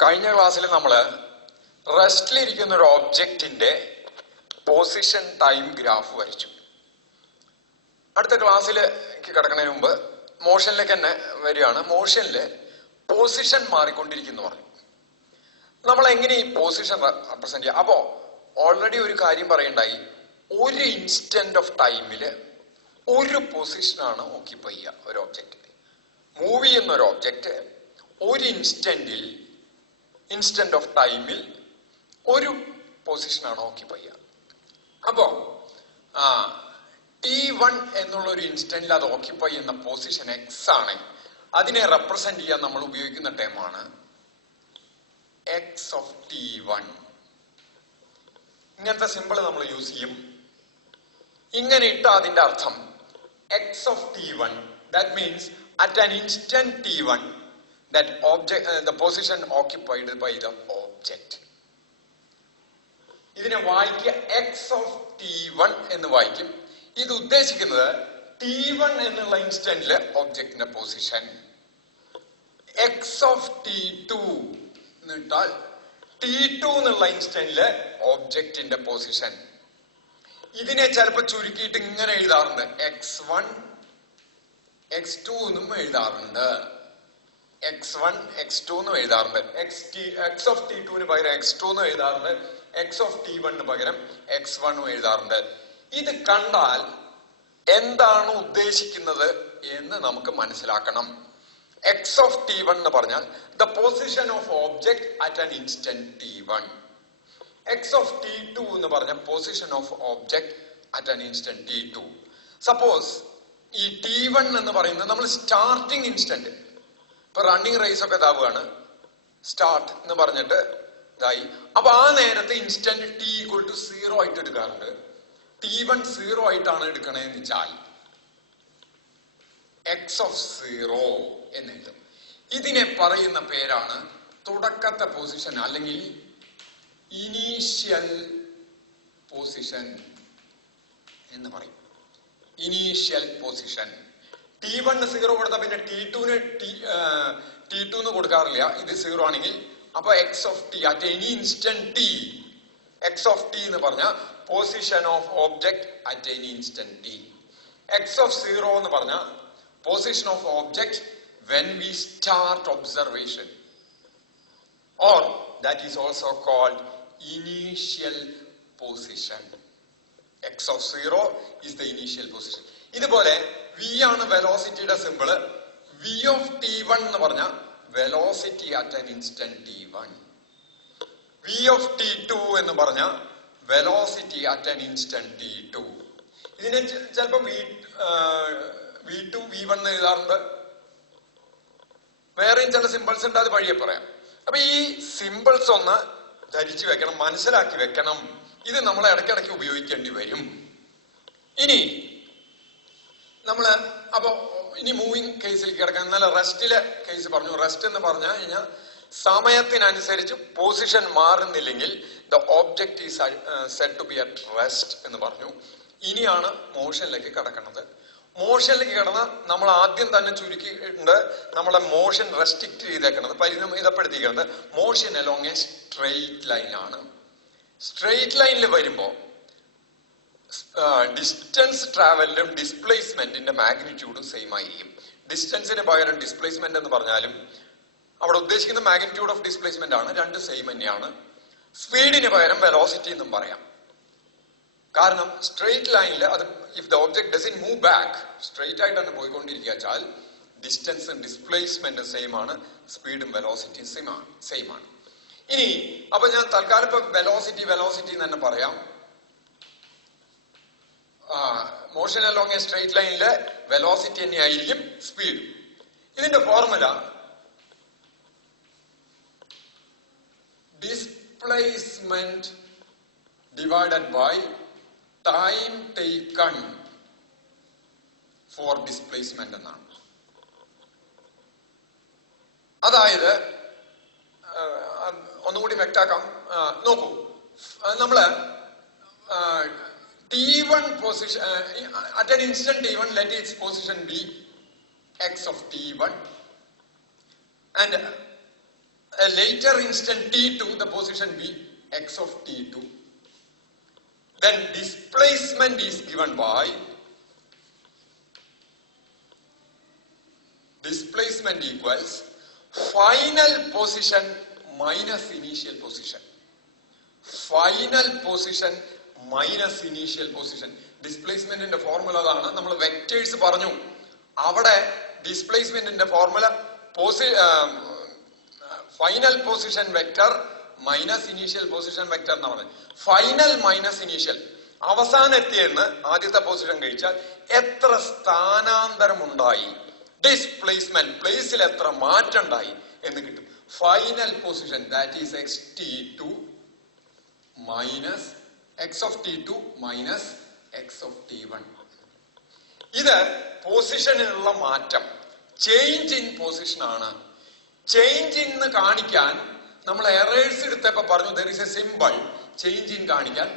കഴിഞ്ഞ ക്ലാസ്സിൽ നമ്മൾ റെസ്റ്റിലിരിക്കുന്ന ഒരു ഓബ്ജക്റ്റിന്റെ പൊസിഷൻ ടൈം ഗ്രാഫ് വരച്ചു. അടുത്ത ക്ലാസ്സിലേക്ക് കിടക്കുന്നതിന് മുമ്പ് മോഷനിലേക്ക് തന്നെ വരികയാണ്. മോഷനില് പൊസിഷൻ മാറിക്കൊണ്ടിരിക്കുന്നു പറഞ്ഞു. നമ്മൾ എങ്ങനെ ഈ പൊസിഷൻ റെപ്രസെന്റ് ചെയ്യുക? അപ്പോ ഓൾറെഡി ഒരു കാര്യം പറയണ്ടായി, ഒരു ഇൻസ്റ്റന്റ് ഓഫ് ടൈമില് ഒരു പൊസിഷനാണ് ഓക്യുപ്പൈ ചെയ്യുക ഒരു ഓബ്ജക്റ്റ്. മൂവ് ചെയ്യുന്ന ഒരു ഓബ്ജക്റ്റ് ഒരു ഇൻസ്റ്റന്റ് ഓഫ് ടൈമിൽ ഒരു പൊസിഷനാണ് ഓക്യുപ്പൈ ചെയ്യുക. അപ്പോ T1 എന്നുള്ള ഒരു ഇൻസ്റ്റന്റിൽ അത് ഓക്യുപ്പൈ ചെയ്യുന്ന പൊസിഷൻ എക്സ് ആണ്. അതിനെ റെപ്രസെന്റ് ചെയ്യാൻ നമ്മൾ ഉപയോഗിക്കുന്ന ടേമാണ് എക്സ് ഓഫ് T1. ഇങ്ങനത്തെ സിമ്പിൾ നമ്മൾ യൂസ് ചെയ്യും. ഇങ്ങനെ ഇട്ട അതിന്റെ അർത്ഥം X of T1, that means at an instant T1 that object the position occupied by the object. ഇതിനെ വായിക്കുക എക്സ് ഓഫ് T1 എന്ന് വായിക്കും. ഇത് ഉദ്ദേശിക്കുന്നത് T1 എന്നുള്ള ഇൻസ്റ്റന്റിലെ ഒബ്ജക്റ്റിന്റെ position. X of T2 എന്നിട്ടാൽ T2 എന്നുള്ള ഇൻസ്റ്റന്റിലെ ഒബ്ജക്റ്റിന്റെ പൊസിഷൻ. ഇതിനെ ചിലപ്പോൾ ചുരുക്കിയിട്ട് ഇങ്ങനെ എഴുതാറുണ്ട്, x1 x2 എന്നും എഴുതാറുണ്ട്. x1 x2 എന്ന് എഴുതാറുണ്ട്. എക്സ് ഓഫ് T2 പകരം x2 എന്ന് എഴുതാറുണ്ട്. എക്സ് ഓഫ് T1 പകരം x1 എഴുതാറുണ്ട്. ഇത് കണ്ടാൽ എന്താണ് ഉദ്ദേശിക്കുന്നത് എന്ന് നമുക്ക് മനസ്സിലാക്കണം. എക്സ് ഓഫ് T1 എന്ന് പറഞ്ഞാൽ the position of object at an instant T1. X of T2 എന്ന് പറഞ്ഞ position of object at an instant T2. Suppose ഈ T1 എന്ന് പറയുന്നത് നമ്മൾ സ്റ്റാർട്ടിങ് ഇൻസ്റ്റന്റ്, ഇപ്പൊ റണ്ണിങ് റേസ് ഒക്കെ ഇതാവുകയാണ്, സ്റ്റാർട്ട് എന്ന് പറഞ്ഞിട്ട് ഇതായി. അപ്പൊ ആ നേരത്തെ ഇൻസ്റ്റന്റ് T=0 ആയിട്ട് എടുക്കാറുണ്ട്. T1 0 ആയിട്ടാണ് എടുക്കണേന്ന് വെച്ചാൽ എക്സ് ഓഫ് 0 എന്നെഴുതും. ഇതിനെ പറയുന്ന പേരാണ് തുടക്കത്തെ പൊസിഷൻ അല്ലെങ്കിൽ ഇനീഷ്യൽ പൊസിഷൻ എന്ന് പറയും. Initial position. T1 0 കൊടുത്ത പിന്നെ T2 കൊടുക്കാറില്ല. ഇത് 0 ആണെങ്കിൽ അപ്പൊ x of t at any instant t, x of t എന്ന് പറഞ്ഞ position of object at any instant t. X of 0 എന്ന് പറഞ്ഞ position of object when we start observation, or that is also called initial position. X of 0 is the initial position. ഇതുപോലെ V ആണ് വെലോസിറ്റിയുടെ simple. V of T1 എന്ന് പറഞ്ഞ velocity at an instant T1. V of T2 എന്ന് പറഞ്ഞ velocity at an instant T2. ഇതിനെ ചിലപ്പോൾ V2 V1 എഴുതാറുണ്ട്. വേറെയും ചില സിമ്പിൾസ് ഉണ്ട്, അത് വഴിയെ പറയാം. അപ്പൊ ഈ സിമ്പിൾസ് ഒന്ന് ധരിച്ചു വെക്കണം, മനസ്സിലാക്കി വെക്കണം. ഇത് നമ്മൾ ഇടയ്ക്കിടയ്ക്ക് ഉപയോഗിക്കേണ്ടി വരും. ഇനി നമ്മള് അപ്പൊ ഇനി മൂവിങ് കേസിൽ കിടക്കാം. ഇന്നലെ റെസ്റ്റിലെ കേസ് പറഞ്ഞു. റെസ്റ്റ് എന്ന് പറഞ്ഞു കഴിഞ്ഞാൽ സമയത്തിനനുസരിച്ച് പൊസിഷൻ മാറുന്നില്ലെങ്കിൽ the object is said to be at rest എന്ന് പറഞ്ഞു. ഇനിയാണ് മോഷനിലേക്ക് കിടക്കുന്നത്. മോഷനിലേക്ക് കിടന്ന നമ്മൾ ആദ്യം തന്നെ ചുരുക്കിയിട്ടുണ്ട്. നമ്മളെ മോഷൻ റെസ്ട്രിക്ട് ചെയ്തേക്കുന്നത്, പരിമിതപ്പെടുത്തിയിരിക്കുന്നത് motion along a straight line ആണ്. സ്ട്രെയിറ്റ് ലൈനിൽ വരുമ്പോ ഡിസ്റ്റൻസ് ട്രാവലിലും ഡിസ്പ്ലേസ്മെന്റിന്റെ മാഗ്നിറ്റ്യൂഡും സെയിം ആയിരിക്കും. ഡിസ്റ്റൻസിന് പകരം ഡിസ്പ്ലേസ്മെന്റ് എന്ന് പറഞ്ഞാലും അവിടെ ഉദ്ദേശിക്കുന്ന മാഗ്നിറ്റ്യൂഡ് ഓഫ് ഡിസ്പ്ലേസ്മെന്റ് ആണ്. രണ്ട് സെയിം തന്നെയാണ്. സ്പീഡിന് പകരം വെലോസിറ്റി എന്നും പറയാം. കാരണം സ്ട്രെയിറ്റ് ലൈനിൽ അത് if the object doesn't move back, straight ആയിട്ട് തന്നെ പോയിക്കൊണ്ടിരിക്കുക വെച്ചാൽ ഡിസ്റ്റൻസും ഡിസ്പ്ലേസ്മെന്റും സെയിം ആണ്, സ്പീഡും വെലോസിറ്റിയും സെയിം ആണ്. ഇനി അപ്പൊ ഞാൻ തൽക്കാലം ഇപ്പൊ വെലോസിറ്റി തന്നെ പറയാം. മോഷൻ അലോങ് എ സ്ട്രെയിറ്റ് ലൈനിലെ വെലോസിറ്റി തന്നെയായിരിക്കും സ്പീഡ്. ഇതിന്റെ formula displacement divided by time taken for displacement എന്നാണ്. അതായത് ഒന്നുകൂടി വ്യക്താക്കാം. നോക്കൂ, നമ്മള് T1 position at an instant T1, let its position be x of T1, and a later instant t2, the position be x of t2. Then displacement is given by displacement equals final position minus initial position. Final position minus initial position. ഡിസ്പ്ലേസ്മെന്റിന്റെ formula അതാണ്. നമ്മൾ vectors പറഞ്ഞു. അവിടെ ഡിസ്പ്ലേസ്മെന്റിന്റെ formula final position vector minus initial position vector എന്നാണ് പറയുന്നത്. Final minus initial, അവസാനം എത്തിയെന്ന് ആദ്യത്തെ പൊസിഷൻ കഴിച്ചാൽ എത്ര സ്ഥാനാന്തരം ഉണ്ടായി, ഡിസ്പ്ലേസ്മെന്റ് പ്ലേസിൽ എത്ര മാറ്റം ഉണ്ടായി എന്ന് കിട്ടും. Final position that is X T two minus X of T two minus X of T one. ഇത് പൊസിഷനിലുള്ള മാറ്റം, ചേഞ്ച് ഇൻ പൊസിഷൻ ആണ്. ചേഞ്ച് ഇൻ കാണിക്കാൻ നമ്മൾ എറേഴ്സ് എടുത്തപ്പോ പറഞ്ഞു there is A simple change in കാണിക്കാൻ,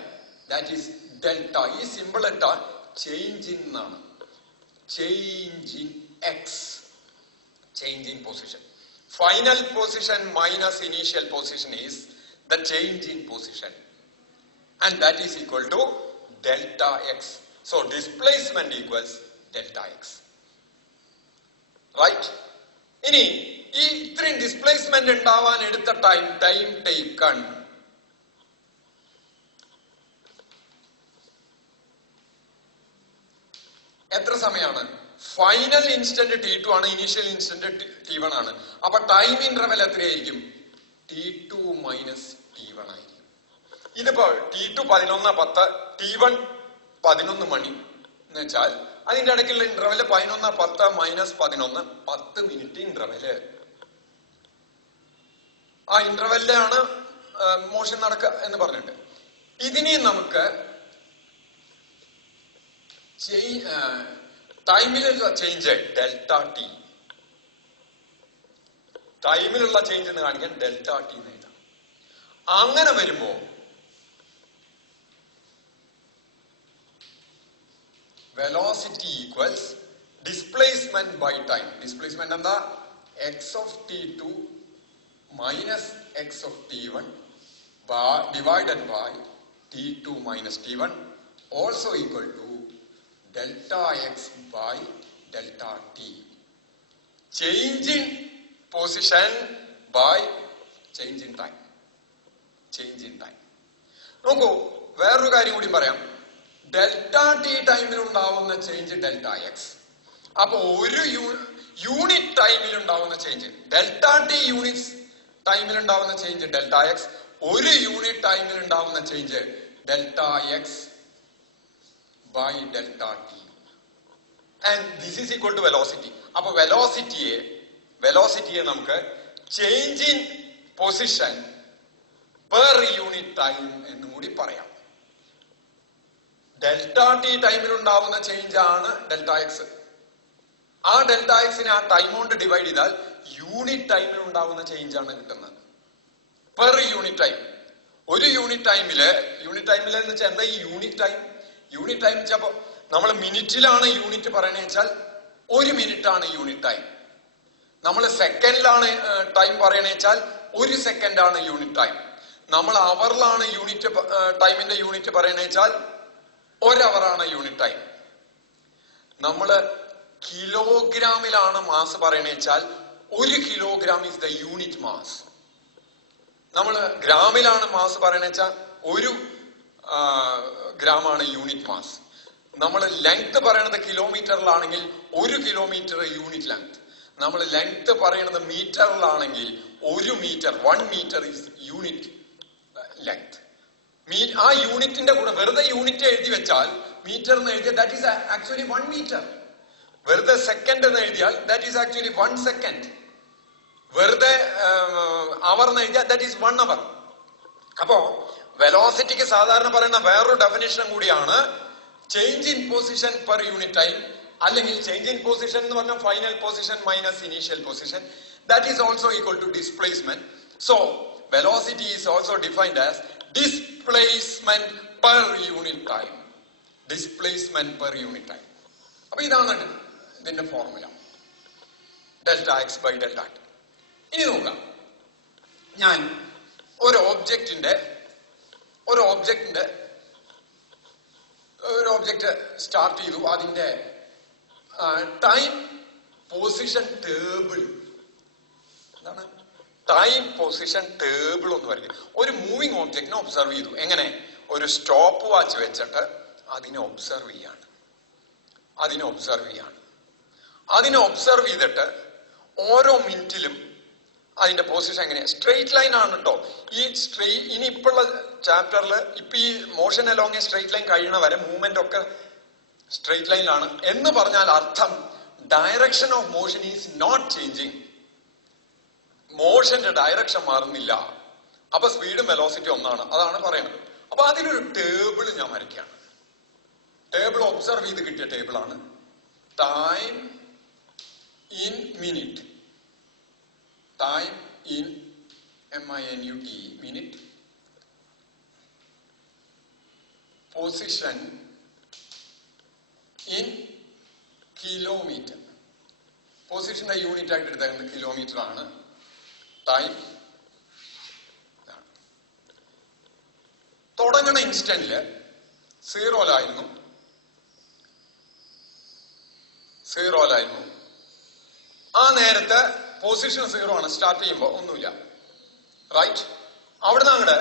ദാറ്റ് ഈസ് ഡെൽറ്റ. ഈ simple ഇട്ടാൽ ചേഞ്ച് ഇൻ എന്നാണ്. Change in X, change in position. Final position minus initial position is the change in position and that is equal to delta x. So displacement equals delta x. Right? ഇനി ഈ ഇത്രയും displacement ഉണ്ടാവാൻ എടുത്ത time taken എത്ര സമയമാണ്? Final instant t2 ആണ്, initial instant t1 ആണ്. അപ്പൊ ടൈം ഇന്റർവെൽ എത്രയായിരിക്കും? t2 മൈനസ് t1 ആയിരിക്കും. ഇതിപ്പോ t2 11:10, t1 11 മണി എന്ന് വെച്ചാൽ അതിന്റെ ഇടയ്ക്കുള്ള ഇന്റർവെല് 11:10 മൈനസ് 11, 10 മിനിറ്റ് ഇന്റർവെല്. ആ ഇന്റർവെല്ലാണ് മോഷൻ നടക്കുക എന്ന് പറഞ്ഞിട്ട് ഇതിനെ നമുക്ക് ടൈമിലുള്ള ചേഞ്ച് ഡെൽറ്റ ടി, ടൈമിലുള്ള ചേഞ്ച് എന്ന് കാണിക്കാൻ ഡെൽറ്റ ടി എന്ന് എഴുതാം. അങ്ങനെ വരുമ്പോ velocity equals displacement by time. Displacement എന്താ? x of t2 minus x of t1 divided by t2 minus t1 also equal to delta x by delta t. Change in position by change in time. Change in time. നോക്കൂ, വേറൊരു കാര്യം കൂടി പറയാം. Delta t ടൈമിൽ ഉണ്ടാവുന്ന change delta X. അപ്പൊ ഒരു unit ടൈമിൽ ഉണ്ടാവുന്ന ചേഞ്ച് ഡെൽറ്റ ടി യൂണിറ്റ് ടൈമിൽ ഉണ്ടാവുന്ന ചേഞ്ച് ഡെൽറ്റ എക്സ്, ഒരു യൂണിറ്റ് ടൈമിൽ ഉണ്ടാവുന്ന change delta x by delta t. And this is equal to velocity. അപ്പൊ വെലോസിറ്റിയെ നമുക്ക് change in position per unit time എന്നും കൂടി പറയാം. ഡെൽറ്റ ടി ടൈമിൽ ഉണ്ടാവുന്ന ചേഞ്ച് ആണ് ഡെൽറ്റ എക്സ്. ആ ഡെൽറ്റ എക്സിനെ ആ ടൈം കൊണ്ട് ഡിവൈഡ് ചെയ്താൽ യൂണിറ്റ് ടൈമിൽ ഉണ്ടാവുന്ന ചേഞ്ച് ആണ് കിട്ടുന്നത് പെർ യൂണിറ്റ് ടൈം. ഒരു യൂണിറ്റ് ടൈമില് എന്ന് വെച്ചാൽ എന്താ ഈ യൂണിറ്റ് ടൈം? യൂണിറ്റ് ടൈം വെച്ചപ്പോ നമ്മൾ മിനിറ്റിലാണ് യൂണിറ്റ് പറയണെന്ന് വെച്ചാൽ 1 മിനിറ്റ് ആണ് യൂണിറ്റ് ടൈം. നമ്മൾ സെക്കൻഡിലാണ് ടൈം പറയണെന്ന് വെച്ചാൽ 1 സെക്കൻഡ് ആണ് യൂണിറ്റ് ടൈം. നമ്മൾ അവറിലാണ് യൂണിറ്റ് ടൈമിന്റെ യൂണിറ്റ് പറയണെന്ന് വെച്ചാൽ 1 അവറാണ് യൂണിറ്റ് ടൈം. നമ്മള് കിലോഗ്രാമിലാണ് മാസ് പറയണെന്ന് വെച്ചാൽ 1 kilogram is the unit mass. നമ്മൾ ഗ്രാമിലാണ് മാസ് പറയണെന്ന് വെച്ചാൽ 1 ഗ്രാമാണ് യൂണിറ്റ് മാസ്. നമ്മൾ ലെങ്ത് പറയണത് കിലോമീറ്ററിലാണെങ്കിൽ 1 കിലോമീറ്റർ യൂണിറ്റ് ലെങ്ത്. നമ്മൾ ലെങ്ത് പറയണത് മീറ്ററിലാണെങ്കിൽ 1 metre, 1 metre is unit length. ആ യൂണിറ്റിന്റെ കൂടെ വെറുതെ യൂണിറ്റ് എഴുതി വെച്ചാൽ മീറ്റർ എന്ന് എഴുതിയാൽ ദാറ്റ് ഈസ് ആക്ച്വലി 1 മീറ്റർ. വെറുതെ സെക്കൻഡ് എന്ന് എഴുതിയാൽ ദാറ്റ് ഈസ് ആക്ച്വലി 1 സെക്കൻഡ്. വെറുതെ അവർ എന്ന് എഴുതിയാൽ ദാറ്റ് ഈസ് 1 അവർ. അപ്പോ വെലോസിറ്റിക്ക് സാധാരണ പറയുന്ന വേറൊരു ഡെഫിനിഷൻ കൂടിയാണ് change in position per unit time, അല്ലെങ്കിൽ ചേഞ്ച് ഇൻ പൊസിഷൻ എന്ന് പറഞ്ഞാൽ final position minus initial position. That is also equal to displacement. So velocity is also defined as displacement per unit time. Displacement per unit time. അപ്പൊ ഇതാണ് ഇതിന്റെ formula, delta x by delta t. ഇനി നോക്കാം, ഞാൻ ഒരു object start ചെയ്തു. അതിന്റെ time position table, എന്താണ് ടൈം പൊസിഷൻ ടേബിൾ എന്ന് പറയുന്നത്? ഒരു മൂവിങ് ഓബ്ജക്റ്റിനെ ഒബ്സർവ് ചെയ്തു. എങ്ങനെ? ഒരു സ്റ്റോപ്പ് വാച്ച് വെച്ചിട്ട് അതിനെ ഒബ്സർവ് ചെയ്യാണ്. അതിനെ ഒബ്സർവ് ചെയ്തിട്ട് ഓരോ മിനിറ്റിലും അതിന്റെ പൊസിഷൻ എങ്ങനെയാ? സ്ട്രെയിറ്റ് ലൈൻ ആണ് കേട്ടോ. ഇനി ഇപ്പോഴുള്ള ചാപ്റ്ററിൽ ഇപ്പൊ ഈ motion along a straight line കഴിയണ വരെ മൂവ്മെന്റ് ഒക്കെ സ്ട്രെയിറ്റ് ലൈനിലാണ് എന്ന് പറഞ്ഞാൽ അർത്ഥം direction of motion is not changing. മോഷന്റെ ഡയറക്ഷൻ മാറുന്നില്ല. അപ്പൊ സ്പീഡും വെലോസിറ്റി ഒന്നാണ്. അതാണ് പറയുന്നത്. അപ്പൊ അതിനൊരു ടേബിൾ ഞാൻ വരയ്ക്കുകയാണ്. ടേബിൾ ഒബ്സർവ് ചെയ്ത് കിട്ടിയ ടേബിളാണ്. Time in minute, time in MINUT minute, position in kilometre. പൊസിഷന്റെ യൂണിറ്റ് ആയിട്ട് എടുത്തേക്കുന്നത് കിലോമീറ്റർ ആണ്. ടൈം തുടങ്ങുന്ന ഇൻസ്റ്റന്റില് സീറോയിലായിരുന്നു. ആ നേരത്തെ പൊസിഷൻ 0 ആണ്. സ്റ്റാർട്ട് ചെയ്യുമ്പോ ഒന്നുമില്ല. റൈറ്റ്? അവിടുന്ന് അങ്ങോട്ട്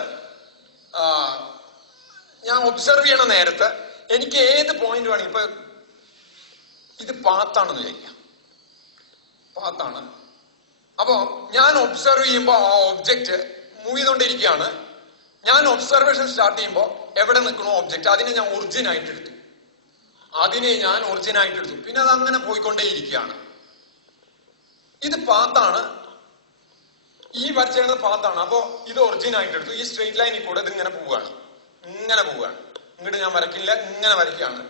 ഞാൻ ഒബ്സർവ് ചെയ്യണ നേരത്തെ എനിക്ക് ഏത് പോയിന്റ് വേണമെങ്കിൽ, ഇപ്പൊ ഇത് പാത്താണെന്ന് വിചാരിക്കാം. പാത്താണ്. അപ്പോ ഞാൻ ഒബ്സർവ് ചെയ്യുമ്പോ ആ ഒബ്ജക്റ്റ് മൂവ് ചെയ്തുകൊണ്ടിരിക്കുകയാണ്. ഞാൻ ഒബ്സർവേഷൻ സ്റ്റാർട്ട് ചെയ്യുമ്പോൾ എവിടെ നിൽക്കണോ ഒബ്ജക്റ്റ് അതിനെ ഞാൻ ഒറിജിൻ ആയിട്ട് എടുത്തു. പിന്നെ അത് അങ്ങനെ പോയിക്കൊണ്ടേയിരിക്കുകയാണ്. ഇത് പാത്താണ്. ഈ വരച്ചത് പാത്താണ്. അപ്പോ ഇത് ഒറിജിൻ ആയിട്ട് എടുത്തു. ഈ സ്ട്രെയിറ്റ് ലൈനിൽ കൂടെ ഇത് ഇങ്ങനെ പോവുകയാണ്. ഇങ്ങോട്ട് ഞാൻ വരയ്ക്കില്ല, ഇങ്ങനെ വരയ്ക്കുകയാണ്.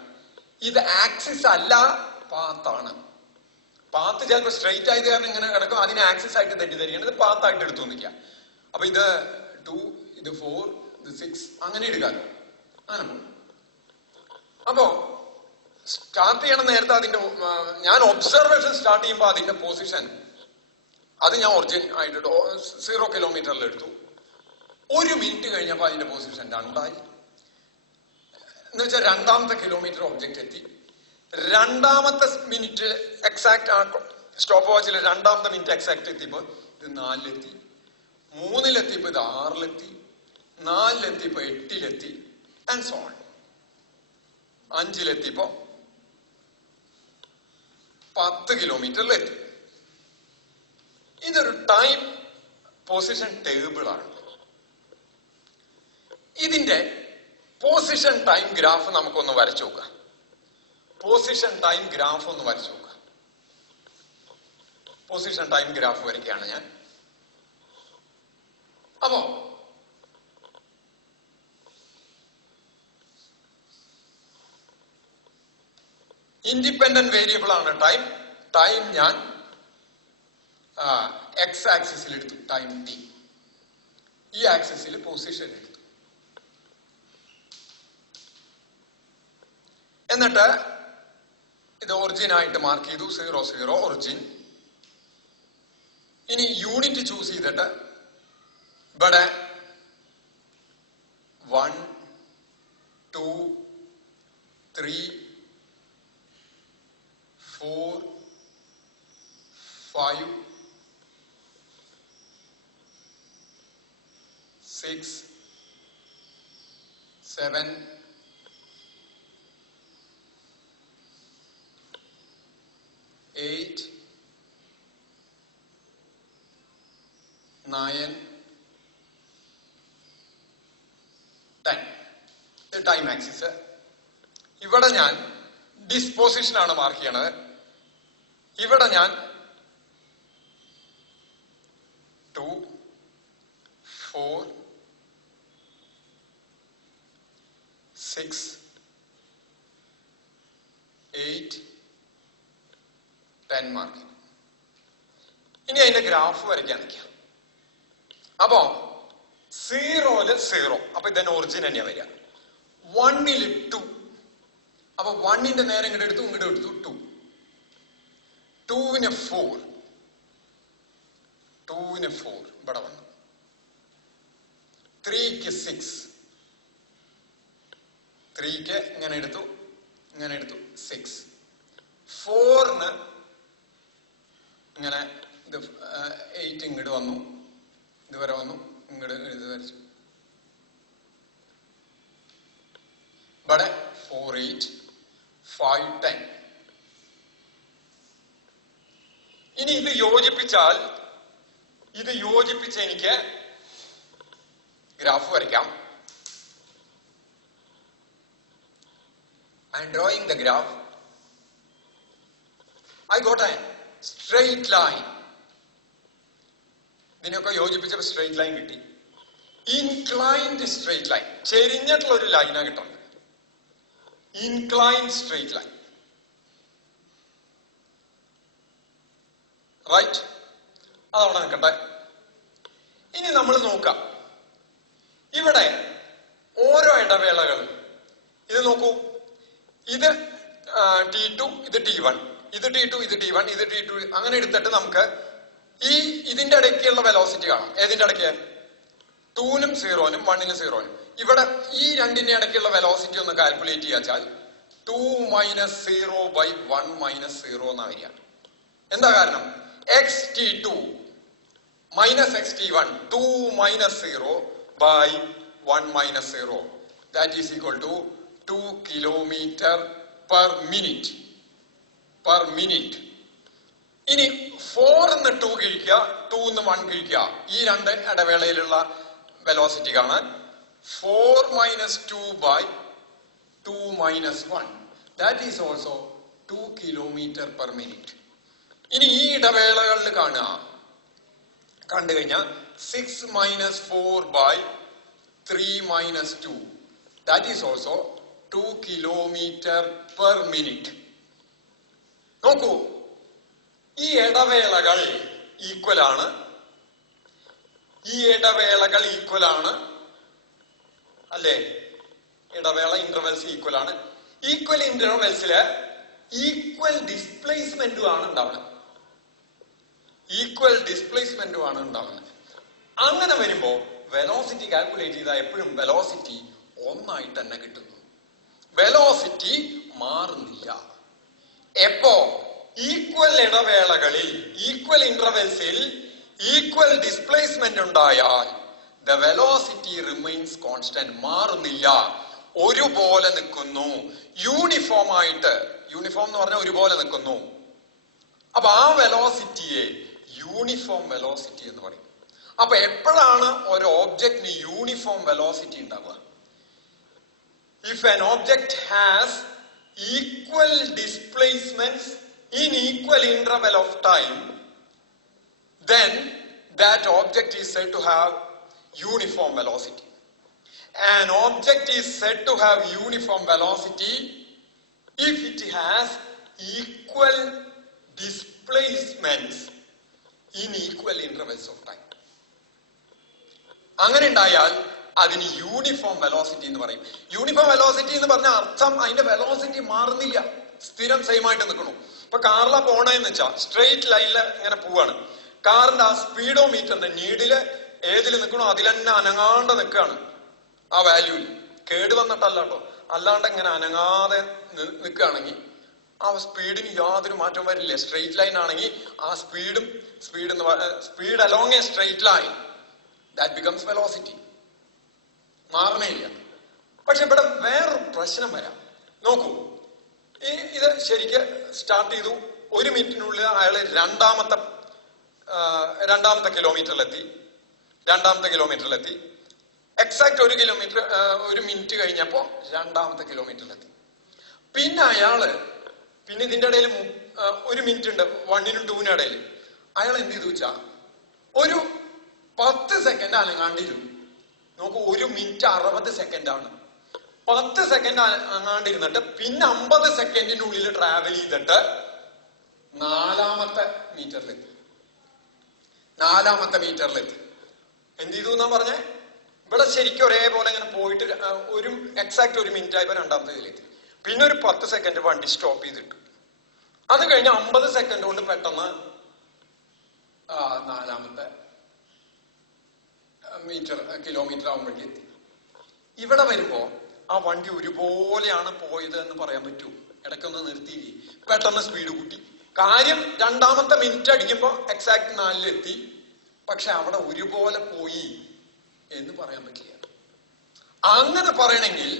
ഇത് ആക്സിസ് അല്ല, പാത്താണ്. പാത്ത് ചിലപ്പോൾ സ്ട്രെയിറ്റ് ആയത് കാരണം ഇങ്ങനെ കിടക്കും. അതിനെ ആക്സിസ് ആയിട്ട് തെറ്റിദ്ധരിക്കണം. ഇത് പാത്തായിട്ട് എടുത്തു നിൽക്കുക. അപ്പൊ ഇത് 2, ഇത് 4, ഇത് 6 അങ്ങനെ എടുക്കാമല്ലോ. അങ്ങനെ പോകും. അപ്പോ സ്റ്റാർട്ട് ചെയ്യണ നേരത്തെ അതിന്റെ ഞാൻ ഒബ്സർവേഷൻ സ്റ്റാർട്ട് ചെയ്യുമ്പോൾ അതിന്റെ പൊസിഷൻ അത് ഞാൻ ഒറിജിൻ ആയിട്ട് 0 കിലോമീറ്ററിൽ എടുത്തു. 1 മിനിറ്റ് കഴിഞ്ഞപ്പോൾ അതിന്റെ പൊസിഷൻ 2 ആയി. എന്ന് വെച്ചാൽ 2ാമത്തെ കിലോമീറ്റർ ഒബ്ജക്റ്റ് എത്തി. 2ാമത്തെ മിനിറ്റ് എക്സാക്ട് സ്റ്റോപ്പ് വാച്ചിൽ 2ാമത്തെ മിനിറ്റ് എക്സാക്ട് എത്തിയപ്പോ ഇത് 4-ലെത്തി. 3-ലെത്തിയപ്പോ ഇത് 6-ലെത്തി. 4-ലെത്തിയപ്പോ 8-ലെത്തി. And so on. 5-ലെത്തിയപ്പോ 10 കിലോമീറ്ററിലെത്തി. ഇതൊരു ടൈം പൊസിഷൻ ടേബിൾ ആണ്. ഇതിന്റെ പൊസിഷൻ ടൈം ഗ്രാഫ് നമുക്കൊന്ന് വരച്ചു നോക്കാം. പൊസിഷൻ ടൈം ഗ്രാഫ് വരയ്ക്കുകയാണ് ഞാൻ. അപ്പോ ഇൻഡിപെൻഡന്റ് വേരിയബിൾ ആണ് ടൈം. ഞാൻ എക്സ് ആക്സിസിൽ എടുത്തു, ടൈം t. ഈ ആക്സിസിൽ പൊസിഷൻ എടുത്തു. എന്നിട്ട് ഇത് ഒറിജിൻ ആയിട്ട് മാർക്ക് ചെയ്തു. 0, 0 ഒറിജിൻ. ഇനി യൂണിറ്റ് ചൂസ് ചെയ്തിട്ട് ഇവിടെ 1, 2, 3, 4, 5, 6, 7, 8, 9, 10. ഇത് ടൈം ആക്സിസ്. ഇവിടെ ഞാൻ ഡിസ്പോസിഷൻ ആണ് മാർക്ക് ചെയ്യണത്. ഇവിടെ ഞാൻ 2, 4, 6, 8, 10 മാർക്ക്. ഇനി അതിന്റെ ഗ്രാഫ് വരയ്ക്കാൻ നിൽക്കാം. അപ്പോ 0-ല് 0. അപ്പൊ ഇതന്നെ ഒറിജിൻ തന്നെയാ വരിക. 1-ല് 2. അപ്പൊ 1-ന്റെ നേരെ ഇങ്ങോട്ട് എടുത്തു, 2. 2-ന് 4. ഇവിടെ വന്നു. 3ക്ക് 6, 3ക്ക് ഇങ്ങനെ എടുത്തു 6, 4ന് ഇങ്ങനെ ഇത് 8 ഇങ്ങോട്ട് വന്നു, ഇതുവരെ വന്നു, ഇങ്ങോട്ട് ഇത് വരച്ചു. ഇവിടെ 4, 8, 5, 10. ഇനി ഇത് യോജിപ്പിച്ച് എനിക്ക് ഗ്രാഫ് വരയ്ക്കാം. I am drawing the graph. I got a straight line. ഇതിനൊക്കെ യോജിപ്പിച്ചപ്പോൾ സ്ട്രെയിറ്റ് ലൈൻ കിട്ടി. ഇൻക്ലൈൻഡ് സ്ട്രെയിറ്റ് ലൈൻ, ചെരിഞ്ഞിട്ടുള്ള ഒരു ലൈനാണ് കിട്ടുന്നത്. Inclined straight line, right? അതവിടെ നിൽക്കട്ടെ. ഇനി നമ്മൾ നോക്കാം, ഇവിടെ ഓരോ ഇടവേളകൾ ഇത് നോക്കൂ. ഇത് T2, ഇത് T1, ഇത് T2, ഇത് T1, ഇത് T2, അങ്ങനെ എടുത്തിട്ട് നമുക്ക് ഇതിന്റെ ഇടയ്ക്കുള്ള വെലോസിറ്റി കാണാം. ഏതിന്റെ ഇടയ്ക്ക്? 2നും 0നും 1നും 0നും. ഇവിടെ ഈ രണ്ടിന്റെ ഇടയ്ക്കുള്ള വെലോസിറ്റി ഒന്ന് കാൽക്കുലേറ്റ് ചെയ്യാച്ചാൽ 2 മൈനസ് 0 ബൈ 1 മൈനസ് 0 എന്നാ വരിക. എന്താ കാരണം? xt2 minus xt1, 2 minus 0 by 1 minus 0, that is equal to 2 kilometre per minute. ഇനി 4 2 കിഴിക്കുക, 2 1 കിഴിക്കുക. ഈ രണ്ട് ഇടവേളയിലുള്ള വെലോസിറ്റി കാണാൻ 4 minus 2 by 2 minus 1, that is also 2 kilometre per minute. ഇനി ഈ ഇടവേളകളിൽ കണ്ടു കഴിഞ്ഞാൽ 6 minus 4 by 3 minus 2, that is also 2 kilometre per minute. നോക്കൂ, ഈ ഇടവേളകൾ ഈക്വൽ ആണ്. അല്ലേ? ഇടവേള ഇന്റർവെൽസ് ഈക്വൽ ആണ്. ഈക്വൽ ഇന്റർവെൽസില് ഈക്വൽ ഡിസ്പ്ലേസ്മെന്റും ആണ് ഉണ്ടാവുന്നത്. അങ്ങനെ വരുമ്പോ വെലോസിറ്റി കാൽക്കുലേറ്റ് ചെയ്താൽ എപ്പോഴും വെലോസിറ്റി ഒന്നായിട്ട് തന്നെ കിട്ടുന്നു. വെലോസിറ്റി മാറുന്നില്ല. എപ്പോ ഈക്വൽ ഇടവേളകളിൽ, ഈക്വൽ ഇന്റർവെൽസിൽ ഈക്വൽ ഡിസ്പ്ലേസ്മെന്റ് ഉണ്ടായാൽ ദ വെലോസിറ്റി റിമെയിൻസ് കോൺസ്റ്റന്റ്, മാറുന്നില്ല, ഒരുപോലെ നിൽക്കുന്നു, യൂണിഫോം ആയിട്ട്. യൂണിഫോം എന്ന് പറഞ്ഞാൽ ഒരുപോലെ നിൽക്കുന്നു. അപ്പൊ ആ വെലോസിറ്റിയെ യൂണിഫോം വെലോസിറ്റി എന്ന് പറയും. അപ്പൊ എപ്പോഴാണ് ഒരു ഓബ്ജക്റ്റിന് യൂണിഫോം വെലോസിറ്റി ഉണ്ടാവുക? If an object has equal displacements in equal interval of time, then that object is said to have uniform velocity. An object is said to have uniform velocity if it has equal displacements in equal intervals of time. അങ്ങനെ ഉണ്ടായാൽ അതിന് uniform velocity എന്ന് പറയും. Uniform velocity എന്ന് പറഞ്ഞ അർത്ഥം അതിന്റെ velocity മാറുന്നില്ല, സ്ഥിരം സെയിം ആയിട്ട് നിൽക്കണു. ഇപ്പൊ കാറിലാ പോണേന്ന് വെച്ചാ സ്ട്രെയിറ്റ് ലൈനില് ഇങ്ങനെ പോവാണ്. കാറിന്റെ ആ സ്പീഡോ മീറ്ററിന്റെ നീഡില് ഏതിൽ നിൽക്കണോ അതിൽ തന്നെ അനങ്ങാണ്ട് നിൽക്കുകയാണ്. ആ വാല്യൂല് കേട് വന്നിട്ടല്ല കേട്ടോ, അല്ലാണ്ട് ഇങ്ങനെ അനങ്ങാതെ നിൽക്കുകയാണെങ്കിൽ ആ സ്പീഡിന് യാതൊരു മാറ്റം വരില്ല. സ്ട്രെയിറ്റ് ലൈൻ ആണെങ്കിൽ ആ speed along a straight line, that becomes velocity, മാറണേ ഇല്ല. പക്ഷെ ഇവിടെ വേറൊരു പ്രശ്നം വരാം. നോക്കൂ, ഇത് ശരിക്ക് സ്റ്റാർട്ട് ചെയ്തു, 1 മിനിറ്റിനുള്ളിൽ അയാള് രണ്ടാമത്തെ കിലോമീറ്ററിലെത്തി. എക്സാക്ട് 1 മിനിറ്റ് കഴിഞ്ഞപ്പോ 2ാമത്തെ കിലോമീറ്ററിലെത്തി. പിന്നെ ഇതിന്റെ ഇടയിൽ 1 മിനിറ്റ് ഉണ്ട് 1നും 2നും ഇടയിൽ. അയാൾ എന്ത് ചെയ്തു വെച്ചാ ഒരു 10 സെക്കൻഡ് അനങ്ങാണ്ടിരുന്നു. നോക്കൂ, 1 മിനിറ്റ് 60 സെക്കൻഡാണ്. 10 സെക്കൻഡ് അനങ്ങാണ്ടിരുന്നിട്ട് പിന്നെ 50 സെക്കൻഡിനുള്ളിൽ ട്രാവൽ ചെയ്തിട്ട് 4ാമത്തെ മീറ്ററിലെത്തി. എന്ത് ചെയ്തു എന്നാ പറഞ്ഞേ? ഇവിടെ ശരിക്കും ഒരേപോലെ ഇങ്ങനെ പോയിട്ട് എക്സാക്ട് 1 മിനിറ്റ് ആയപ്പോ 2ാമത്തെ ഇതിലെത്തി. പിന്നെ ഒരു 10 സെക്കൻഡ് വണ്ടി സ്റ്റോപ്പ് ചെയ്തിട്ടു. അത് കഴിഞ്ഞ് 50 സെക്കൻഡ് കൊണ്ട് പെട്ടെന്ന് 4ാമത്തെ കിലോമീറ്റർ ആകുമ്പോഴേക്ക് എത്തി. ഇവിടെ വരുമ്പോ ആ വണ്ടി ഒരുപോലെയാണ് പോയത് എന്ന് പറയാൻ പറ്റൂ? ഇടയ്ക്കൊന്ന് നിർത്തി പെട്ടെന്ന് സ്പീഡ് കൂട്ടി. കാര്യം രണ്ടാമത്തെ മിനിറ്റ് അടിക്കുമ്പോ എക്സാക്ട് 4-ലെത്തി. പക്ഷെ അവിടെ ഒരുപോലെ പോയി എന്ന് പറയാൻ പറ്റില്ല. അങ്ങനെ പറയണമെങ്കിൽ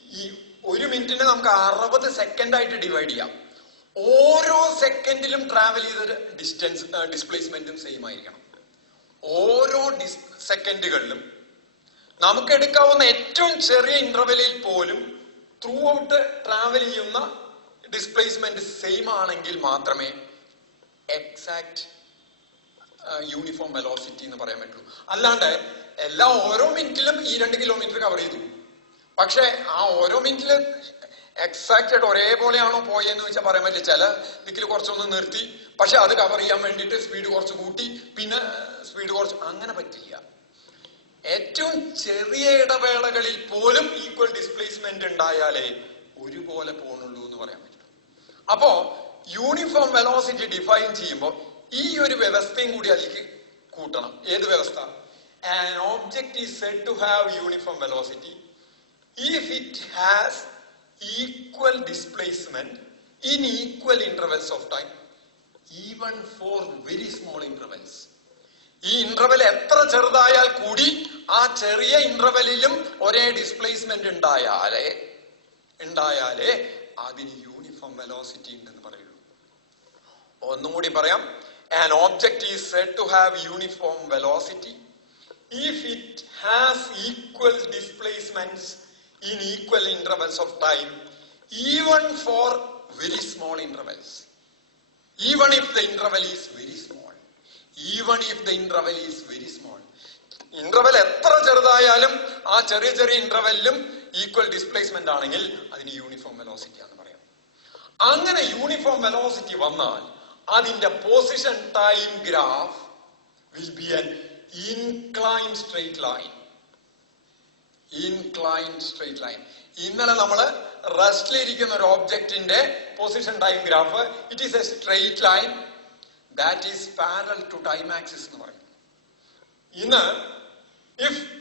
ഈ 1 മിനിറ്റിനെ നമുക്ക് 60 സെക്കൻഡ് ആയിട്ട് ഡിവൈഡ് ചെയ്യാം. ഓരോ സെക്കൻഡിലും ട്രാവൽ ചെയ്ത ഡിസ്പ്ലേസ്മെന്റും സെയിം ആയിരിക്കണം. ഓരോ സെക്കൻഡുകളിലും നമുക്ക് എടുക്കാവുന്ന ഏറ്റവും ചെറിയ ഇന്റർവെലിൽ പോലും ത്രൂ ഔട്ട് ട്രാവൽ ചെയ്യുന്ന ഡിസ്പ്ലേസ്മെന്റ് സെയിം ആണെങ്കിൽ മാത്രമേ എക്സാക്ട് യൂണിഫോം വെലോസിറ്റി എന്ന് പറയാൻ പറ്റുള്ളൂ. അല്ലാണ്ട് ഓരോ മിനിറ്റിലും ഈ 2 കിലോമീറ്റർ കവർ ചെയ്തു, പക്ഷെ ആ ഓരോ മിനിറ്റില് എക്സാക്ട് ആയിട്ട് ഒരേപോലെയാണോ പോയെന്ന് വെച്ചാൽ പറയാൻ പറ്റില്ല. ചില ദിക്കിൽ കുറച്ചൊന്ന് നിർത്തി, പക്ഷെ അത് കവർ ചെയ്യാൻ വേണ്ടിയിട്ട് സ്പീഡ് കുറച്ച് കൂട്ടി, പിന്നെ സ്പീഡ് കുറച്ച്, അങ്ങനെ പറ്റില്ല. ഏറ്റവും ചെറിയ ഇടവേളകളിൽ പോലും ഈക്വൽ ഡിസ്പ്ലേസ്മെന്റ് ഉണ്ടായാലേ ഒരുപോലെ പോകണുള്ളൂ എന്ന് പറയാൻ പറ്റും. അപ്പോ യൂണിഫോം വെലോസിറ്റി ഡിഫൈൻ ചെയ്യുമ്പോൾ ഈ ഒരു വ്യവസ്ഥയും കൂടി അതിലേക്ക് കൂട്ടണം. ഏത് വ്യവസ്ഥ? An object is said to have uniform velocity if it has equal displacement in equal intervals of time, even for very small intervals. ഈ ഇന്റർവെൽ എത്ര ചെറുതായാൽ കൂടി ആ ചെറിയ ഇന്റർവെല്ലിലും ഒരേ ഡിസ്പ്ലേസ്മെന്റ് ഉണ്ടായാലേ അതിന് യൂണിഫോം വെലോസിറ്റി ഉണ്ടെന്ന് പറയുള്ളൂ. ഒന്നും കൂടി പറയാം. An object is said to have uniform velocity if it has equal displacements in equal intervals of time, even for very small intervals. Even if the interval is very small. Even if the interval is very small. Interval എത്ര ചെറുതായാലും ആ ചെറിയ ഇന്റർവെല്ലിലും equal displacement ആണെങ്കിൽ അതിന് uniform velocity ആണെന്ന് പറയാം. അങ്ങനെ uniform velocity വന്നാൽ അതിന്റെ position time graph will be an inclined straight line. Inclined straight line. ഇന്നലെ നമ്മള് റെസ്റ്റിലിരിക്കുന്ന ഒരു ഒബ്ജക്റ്റിന്റെ position time graph, it is a straight line that is parallel to time axis എന്ന് പറയും. ഇന്ന്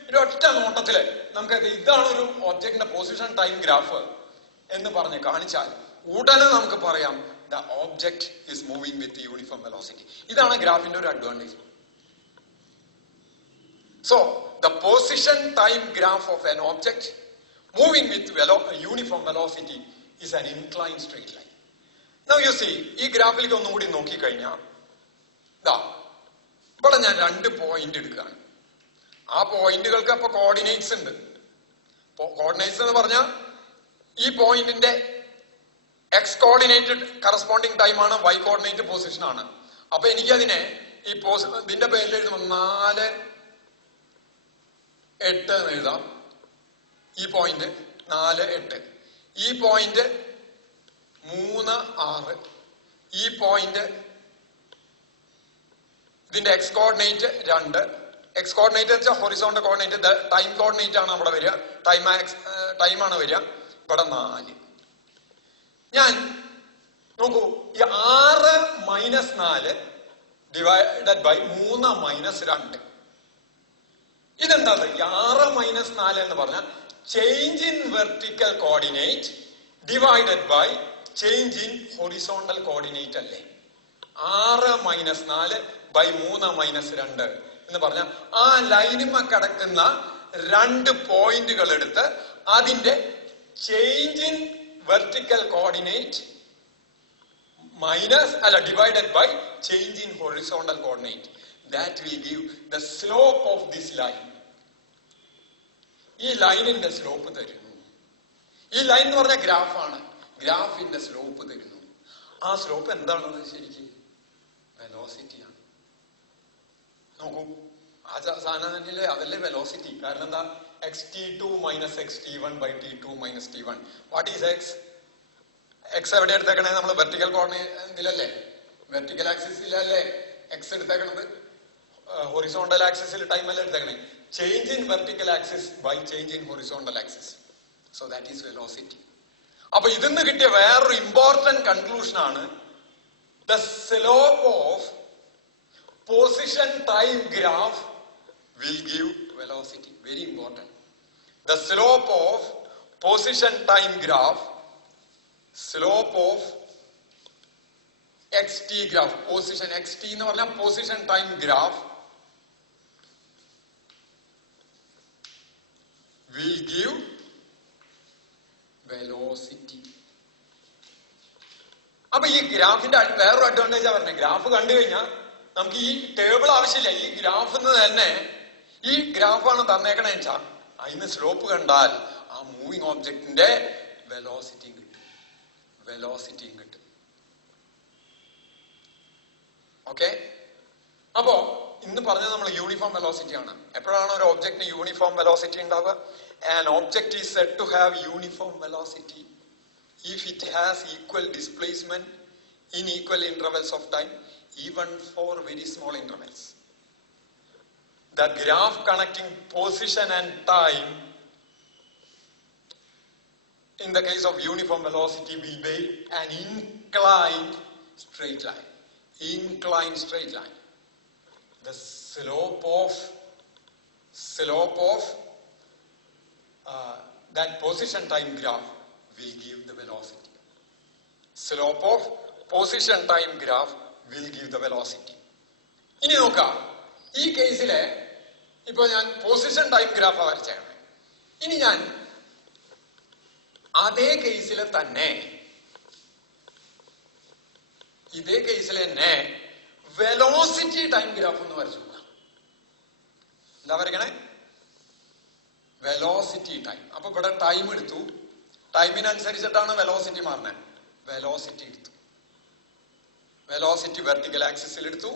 ഒരൊറ്റ നോട്ടത്തില് നമുക്ക് ഇതാണ് ഒരു ഒബ്ജക്റ്റിന്റെ പൊസിഷൻ ടൈം ഗ്രാഫ് എന്ന് പറഞ്ഞ് കാണിച്ചാൽ ഉടനെ നമുക്ക് പറയാം the object is moving with uniform velocity. ഇതാണ് ഗ്രാഫിന്റെ ഒരു advantage. So the position time graph of an object moving with uniform velocity is an inclined straight line. Now you see, ഈ ഗ്രാഫിലേക്ക് ഒന്നും കൂടി നോക്കിക്കഴിഞ്ഞാൽ ഇവിടെ ഞാൻ 2 പോയിന്റ് എടുക്കുകയാണ്. ആ പോയിന്റുകൾക്ക് അപ്പൊ കോർഡിനേറ്റ്സ് ഉണ്ട്. കോർഡിനേറ്റ്സ് എന്ന് പറഞ്ഞാൽ ഈ പോയിന്റിന്റെ എക്സ് കോർഡിനേറ്റ് കറസ്പോണ്ടിങ് ടൈം ആണ്, വൈ കോർഡിനേറ്റ് പൊസിഷൻ ആണ്. അപ്പൊ എനിക്കതിനെ ഇതിന്റെ പേരിൽ എഴുതുമ്പോൾ 4, 8 എന്ന് എഴുതാം. ഈ പോയിന്റ് 4, 8. ഈ പോയിന്റ് 3, 6. ഈ പോയിന്റ് ഇതിന്റെ എക്സ് കോർഡിനേറ്റ് 2. എക്സ് കോർഡിനേറ്റ് വെച്ചാൽ ഹൊറിസോണ്ടൽ കോർഡിനേറ്റ്, ടൈം കോർഡിനേറ്റ് ആണ് അവിടെ വരിക, ടൈമാണ് വരിക. ഇവിടെ 4. ഞാൻ നോക്കൂ, ഈ 6 - 4 ഡിവൈഡഡ് ബൈ 3 - 2. ഇതെന്താ? 6 - 4 എന്ന് പറഞ്ഞാൽ change in vertical coordinate divided by change in horizontal coordinate അല്ലേ? 6 - 4 ബൈ 3 - 2 എന്ന് പറഞ്ഞാൽ ആ ലൈനുമ കിടക്കുന്ന 2 പോയിന്റുകൾ എടുത്ത് അതിന്റെ change in vertical coordinate divided by change in horizontal coordinate. That will give the slope of this line. ഈ ലൈനിന്റെ സ്ലോപ്പ് തരുന്നു. ഈ ലൈൻ എന്ന് പറഞ്ഞ ഗ്രാഫാണ്. ഗ്രാഫിന്റെ സ്ലോപ്പ് തരുന്നു. ആ സ്ലോപ്പ് എന്താണെന്ന് ശരിക്കും വെലോസിറ്റിയാണ്. നോക്കൂ, ആ സാധനം തന്നെയല്ലേ, അതല്ലേ വെലോസിറ്റി. കാരണം എന്താ? xt2 - xt1 by t2 - t1. What is x? X എവിടെ എടുത്തേക്കണേ? നമ്മൾ വെർട്ടിക്കൽ കോർഡിനേറ്റിലല്ലേ, വെർട്ടിക്കൽ ആക്സിസിലല്ലേ എക്സ് എടുത്തേക്കണത്? ഹൊറിസോണ്ടൽ ആക്സിസിൽ ടൈം അല്ലേ എടുത്തേക്കണേ? Change in vertical axis by change in horizontal axis. So that is velocity. അപ്പൊ ഇതിന്ന് കിട്ടിയ വേറൊരു ഇമ്പോർട്ടന്റ് കൺക്ലൂഷൻ ആണ് the slope of position time graph will give velocity. Very important. The slope of position time graph, slope of xt graph, position xt എന്ന് പറഞ്ഞാൽ position time graph will give velocity. അപ്പൊ ഈ ഗ്രാഫിന്റെ വേറൊരു അഡ്വാൻറ്റേജാ പറഞ്ഞത്. Graph കണ്ടു കഴിഞ്ഞാൽ നമുക്ക് ഈ ടേബിൾ ആവശ്യമില്ല. ഈ ഗ്രാഫിന്ന് തന്നെ ഈ ഗ്രാഫാണ് തന്നേക്കണേ വെച്ചാൽ അതിന് സ്ലോപ്പ് കണ്ടാൽ ആ മൂവിങ് ഓബ്ജക്റ്റിന്റെ വെലോസിറ്റിയും കിട്ടും. വെലോസിറ്റിയും കിട്ടും. ഓക്കെ. അപ്പോ ഇന്ന് പറഞ്ഞത് നമ്മൾ യൂണിഫോം വെലോസിറ്റി ആണ്. എപ്പോഴാണ് ഒരു ഒബ്ജക്റ്റിന് യൂണിഫോം വെലോസിറ്റി ഉണ്ടാവുക? An object is said to have uniform velocity if it has equal displacement in equal intervals of time, even for very small intervals. The graph connecting position and time in the case of uniform velocity will be an inclined straight line. Inclined straight line. The slope of that position time graph will give the velocity. Slope of position time graph will give the velocity. ഇനി നോക്കാം, ഈ കേസിലെ ഇപ്പൊ ഞാൻ position time graph വരച്ചാണ്. ഇനി ഞാൻ അതേ കേസിലെ തന്നെ വെലോസിറ്റി ടൈം ഗ്രാഫ് ഒന്ന് വരച്ചു നോക്കാം. എന്താ വരയ്ക്കണേ? Velocity time. അപ്പൊ ഇവിടെ ടൈം എടുത്തു, ടൈമിനനുസരിച്ചിട്ടാണ് വെലോസിറ്റി മാറുന്നത്. വെലോസിറ്റി എടുത്തു, വെലോസിറ്റി വെർട്ടിക്കൽ ആക്സിസിൽ എടുത്തു.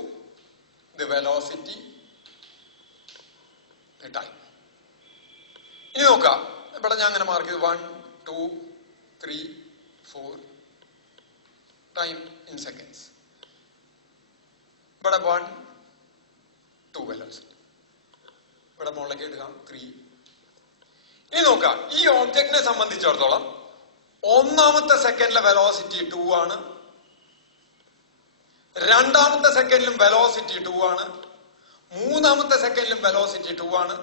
ഇത് വെലോസിറ്റി ടൈം. ഇനി നോക്കാം, ഇവിടെ ഞാൻ അങ്ങനെ മാർക്ക് ചെയ്തു 1 2 3 4 ടൈം ഇൻ സെക്കൻഡ്സ്. ഇവിടെ 1 2 വെലോസിറ്റി. ഇവിടെ മുകളിലേക്ക് എടുക്കാം 3. ഇനി നോക്കാം, ഈ ഓബ്ജക്റ്റിനെ സംബന്ധിച്ചിടത്തോളം ഒന്നാമത്തെ സെക്കൻഡിലെ വെലോസിറ്റി 2 ആണ്, രണ്ടാമത്തെ സെക്കൻഡിലും വെലോസിറ്റി 2 ആണ്, മൂന്നാമത്തെ സെക്കൻഡിലും വെലോസിറ്റി 2 ആണ്,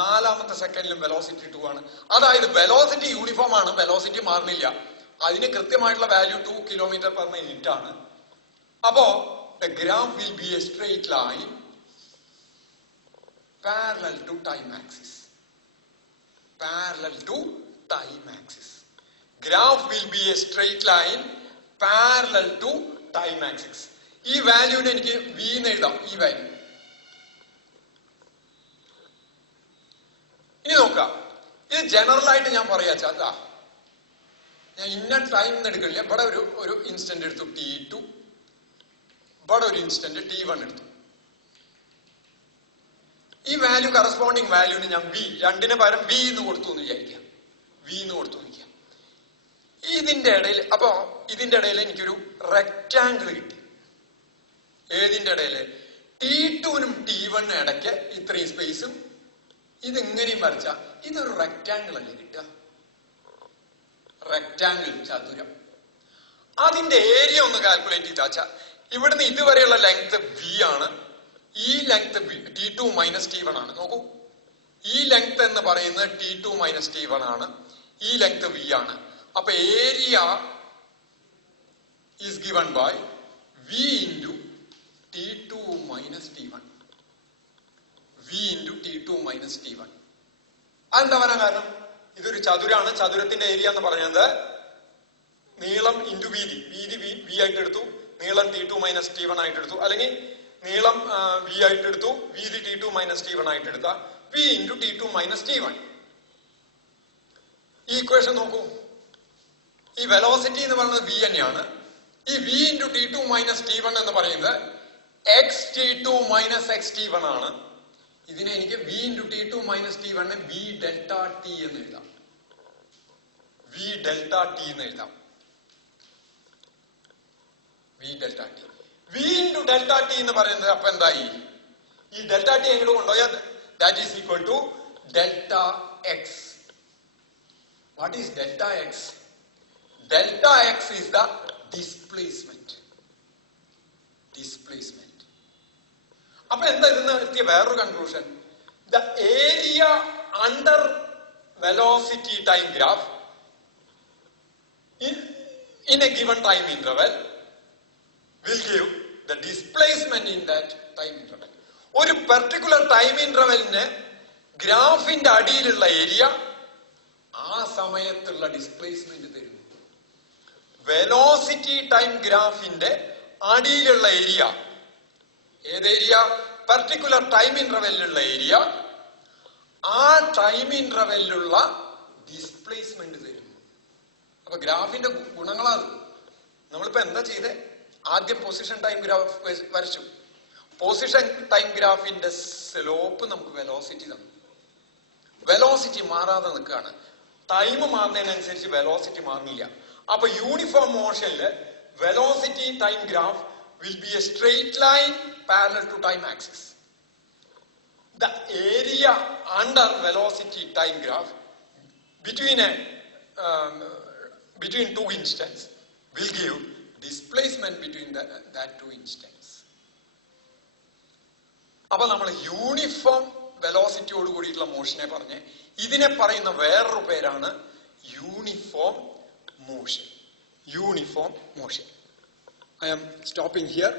നാലാമത്തെ സെക്കൻഡിലും വെലോസിറ്റി 2 ആണ്. അതായത് വെലോസിറ്റി യൂണിഫോം ആണ്, വെലോസിറ്റി മാറുന്നില്ല. അതിന് കൃത്യമായിട്ടുള്ള വാല്യൂ 2 km/min ആണ്. അപ്പോ the graph will be a straight line parallel to time axis. Parallel to time axis. Graph will be a straight line parallel to time axis. ഈ വാല്യൂവിന് എനിക്ക് v എന്ന് എഴുതാം. ഈ വാല്യൂ ഇനി നോക്കാം. ഇത് ജനറൽ ആയിട്ട് ഞാൻ പറയാച്ചാ, ഞാൻ ഇന്ന ടൈം എടുക്കില്ല. ഇവിടെ ഒരു ഇൻസ്റ്റന്റ് എടുത്തു t2, ഇവിടെ ഒരു ഇൻസ്റ്റന്റ് t1 എടുത്തു. ഈ വാല്യൂ കറസ്പോണ്ടിങ് വാല്യൂന് ഞാൻ v, രണ്ടിന് പകരം v എന്ന് കൊടുത്തു എന്ന് വിചാരിക്കാം. v എന്ന് കൊടുത്തു വിളിക്കാം. ഇതിന്റെ ഇടയിൽ അപ്പോ ഇതിന്റെ ഇടയിൽ എനിക്കൊരു റെക്റ്റാങ്കിൾ കിട്ടി. ഏതിന്റെ ഇടയില്? t2നും t1നും ഇടയ്ക്ക് ഇത്രയും സ്പേസും ഇതിങ്ങനെയും വരച്ച ഇതൊരു റെക്റ്റാങ്കിൾ അല്ലേ കിട്ടുക? റെക്റ്റാങ്കിൾ, ചതുരം. അതിന്റെ ഏരിയ ഒന്ന് കാൽക്കുലേറ്റ് ചെയ്താച്ചാ ഇവിടുന്ന് ഇതുവരെയുള്ള ലെങ്ത് v ആണ്. ഈ ലെങ്ത് t2 മൈനസ് t1 ആണ്. നോക്കൂ, ഈ ലെങ്ത് എന്ന് പറയുന്നത് t2 മൈനസ് t1 ആണ്. ഈ ലെങ്ത് v ആണ്. അപ്പൊ area is given by v into t2 minus t1. v into t2 minus t1. അതെന്താ പറയാൻ കാരണം? ഇതൊരു ചതുരാണ്. ചതുരത്തിന്റെ ഏരിയ എന്ന് പറയുന്നത് നീളം ഇൻറ്റു വീതി. വീതി v ആയിട്ട് എടുത്തു, നീളം t2 മൈനസ് t1 ആയിട്ട് എടുത്തു, അല്ലെങ്കിൽ നീളം v ആയിട്ട് എടുത്തു, വീതി t2 മൈനസ് t1 ആയിട്ട് എടുത്ത v into t2 minus t1. ഈ ഇക്വേഷൻ നോക്കൂ, ഈ വെലോസിറ്റി എന്ന് പറയുന്നത് v തന്നെയാണ്. ഈ v into t2 minus t1 എന്ന് പറയുന്നത് xt2 മൈനസ് xt1 ആണ്. ഇതിനെ എനിക്ക് v into t2 minus t1 v delta t എന്ന് എഴുതാം. v ഡെൽറ്റ t എന്ന് എഴുതാം. v delta t. v into delta t എന്ന് പറയുന്നത് അപ്പൊ എന്തായി? ഈ ഡെൽറ്റ t എങ്ങോട്ട് കൊണ്ടുപോയാൽ that is equal to delta x. What is delta x? Delta x is the displacement. Displacement. അപ്പൊ എന്താ ഇതിന്ന് എത്തിയ വേറൊരു conclusion? the area under velocity time graph in a given time interval will give the displacement in that time interval. ഒരു particular time ഇന്റർവെലിന് ഗ്രാഫിന്റെ അടിയിലുള്ള area ആ സമയത്തുള്ള ഡിസ്പ്ലേസ്മെന്റ് തരുന്നു. വെലോസിറ്റി ടൈം ഗ്രാഫിന്റെ അടിയിലുള്ള ഏരിയ, ഏത് ഏരിയ? പെർട്ടിക്കുലർ ടൈം ഇന്റർവെല്ലിലുള്ള ഏരിയ, ആ ടൈം ഇന്റർവെല്ലിലുള്ള ഡിസ്പ്ലേസ്മെന്റ് തരുന്നു. അപ്പൊ ഗ്രാഫിന്റെ ഗുണങ്ങളാണ്. നമ്മളിപ്പോ എന്താ ചെയ്തേ? ആദ്യം പൊസിഷൻ ടൈം ഗ്രാഫ് വരച്ചു. പൊസിഷൻ ടൈം ഗ്രാഫിന്റെ സ്ലോപ്പ് നമുക്ക് വെലോസിറ്റി തന്നു. വെലോസിറ്റി മാറാതെ നിൽക്കുകയാണ്. ടൈം മാറുന്നതിനനുസരിച്ച് വെലോസിറ്റി മാറുന്നില്ല. അപ്പൊ യൂണിഫോം മോഷനില് velocity time graph will be a straight line parallel to time axis. The area under velocity time graph between two instants will give displacement between that two instants. അപ്പൊ നമ്മൾ uniform വെലോസിറ്റിയോട് കൂടിയിട്ടുള്ള മോഷനെ പറഞ്ഞ് ഇതിനെ പറയുന്ന വേറൊരു പേരാണ് uniform motion. Uniform motion. I am stopping here.